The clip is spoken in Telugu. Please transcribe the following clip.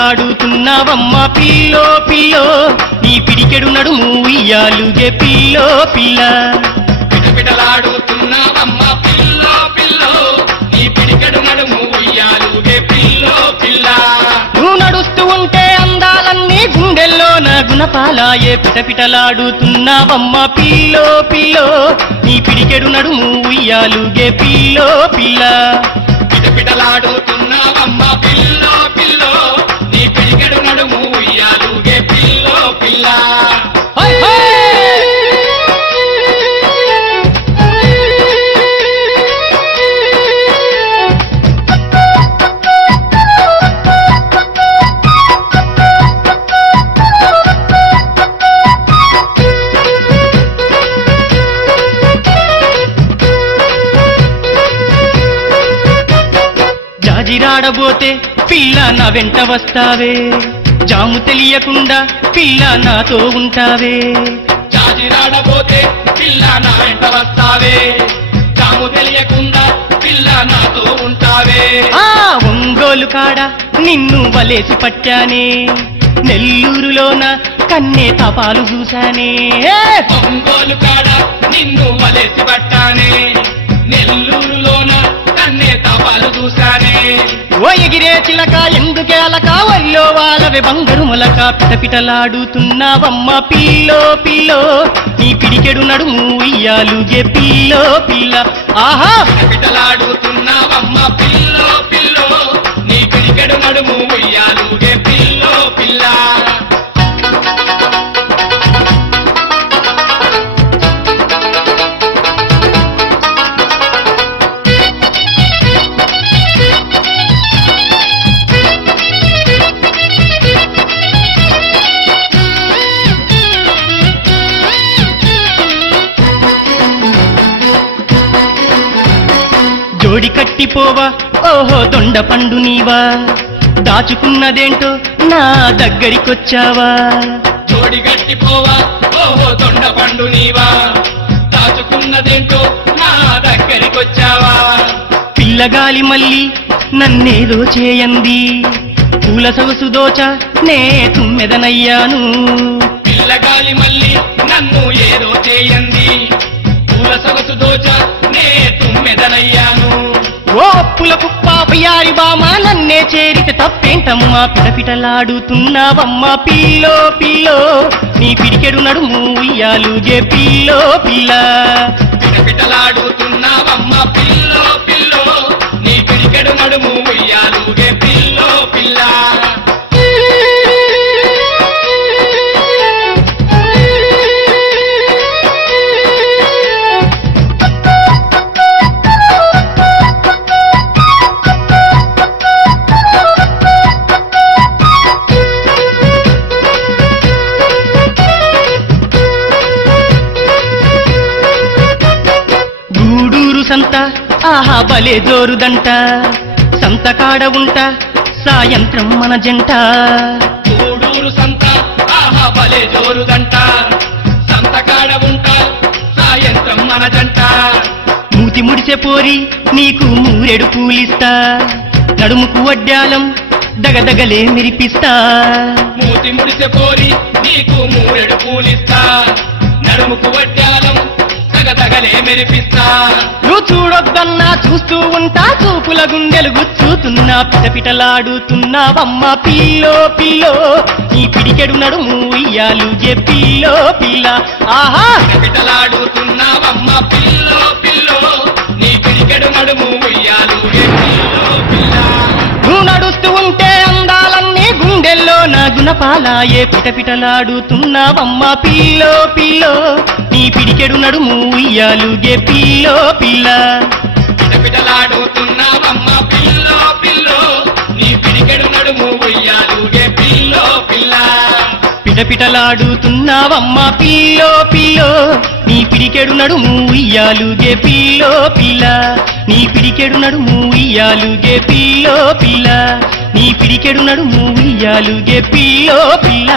పిటపిటలాడుతున్నావమ్మా పిల్లో పిల్లో నీ పిడికెడు నడుము ఉయ్యాలుగే పిల్లో పిల్ల పిటపిటలాడుతున్నావమ్మా పిల్లో పిల్లో నీ పిడికెడు నడుము ఉయ్యాలుగే పిల్లో పిల్ల నువ్వు నడుస్తూ ఉంటే అందాలన్నీ గుండెల్లో నా గుణపాలాయే పిటపిటలాడుతున్నావమ్మా పిల్లో పిల్లో నీ పిడికెడు నడుము ఉయ్యాలుగే పిల్లో పిల్ల పిటపిటలాడుతున్నావమ్మా పిల్లో పిల్లో నీ పిడికెడు నడుము ఉయ్యాలుగే పిల్లో పిల్ల జాజిరాడబోతే పిల్ల నా వెంట వస్తావే జాము తెలియకుండా పిల్ల నాతో ఉంటావే జాజిరాడబోతే పిల్ల నా వెంట వస్తావే జాము తెలియకుండా పిల్ల నాతో ఉంటావే ఒంగోలు కాడ నిన్ను వలేసి పట్టానే నెల్లూరులోన కన్నే తపాలు చూశానే ఒంగోలు కాడ నిన్ను వలేసి పట్టానే నెల్లూరులోన కన్నే తపాలు చూశానే ఓ ఎగిరే చిలక ఎందుకేలక వల్లో వాళ్ళవే బంగారు మొలక పిటపిటలాడుతున్నావమ్మా పిల్లో పిల్లో నీ పిడికెడు నడుము ఉయ్యాలుగే పిల్లో పిల్ల ఆహా పిటలాడుతున్నావమ్మా పిల్లో పిల్లో నీ పిడికెడు నడుము ఉయ్యాలుగే పిల్లో పిల్ల జోడి కట్టిపోవా ఓహో దొండ పండు నీవా దాచుకున్నదేంటో నా దగ్గరికొచ్చావా జోడి గట్టిపోవా ఓహో దొండ పండు నీవా దాచుకున్నదేంటో నా దగ్గరికొచ్చావా పిల్లగాలి మళ్ళీ నన్నేదో చేయంది పూల సొగసు దోచ నే తుమ్మెదనయ్యాను పిల్లగాలి మళ్ళీ నన్ను ఏదో చేయంది పూల సొగసు దోచ నే తుమ్మెదనయ్యాను ఓ అప్పుల కుప్ప పయ్యారి బామా నన్నే చేరితే తప్పేంటమ్మా పిటపిటలాడుతున్నావమ్మా పిల్లో పిల్లో నీ పిడికెడు నడుము ఉయ్యాలుగే పిల్లో పిల్ల పిటపిటలాడుతున్నావమ్మా పిల్లో పిల్లో నీ పిడికెడు నడుము ఉయ్యాలుగే పిల్లో పిల్ల సంత ఆహా బలే జోరుదంట సంతకాడ ఉంటా సాయంత్రం మన జంట గూడూరు సంత ఆహా బలే జోరుదంట సంతకాడ ఉంటా సాయంత్రం మన జంట మూతి ముడిసే పోరి నీకు మూరెడు పూలిస్తా నడుముకు వడ్డాలం దగదగలే మెరిపిస్తా మూతి ముడిసె పోరి నీకు మూరెడు పూలిస్తా నడుముకు వడ్డాలం తగలే మెరిపిస్తా నువ్వు చూడొద్దన్నా చూస్తూ ఉంటా చూపుల గుండెలు గుచ్చుతున్నా పిటపిటలాడుతున్నావమ్మా పిల్లో పిల్లో నీ పిడికెడు నడుము ఉయ్యాలుగే పిల్లో పిల్ల ఆహా పిటలాడుతున్నావమ్మా పిల్లో పిల్లో నీ పిడికెడు నడుము ఉయ్యాలుగే పిల్లో పిల్ల నువ్వు నడుస్తూ ఉంటే అందాలన్నీ గుండెల్లో నా గుణపాలాయే పిటపిటలాడుతున్నావమ్మా పిల్లో పిల్లో నీ పిడికెడు నడుము ఉయ్యాలుగే పిల్లో పిల్ల పిటపిటలాడుతున్నావమ్మా పిల్లో పిల్లో నీ పిడికెడు నడుము ఉయ్యాలుగే పిల్లో పిల్ల పిటపిటలాడుతున్నావమ్మా పిల్లో పిల్లో నీ పిడికెడు నడుము ఉయ్యాలుగే పిల్లో పిల్ల నీ పిడికెడు నడుము ఉయ్యాలుగే పిల్లో పిల్ల నీ పిడికెడు నడుము ఉయ్యాలుగే పిల్లో పిల్ల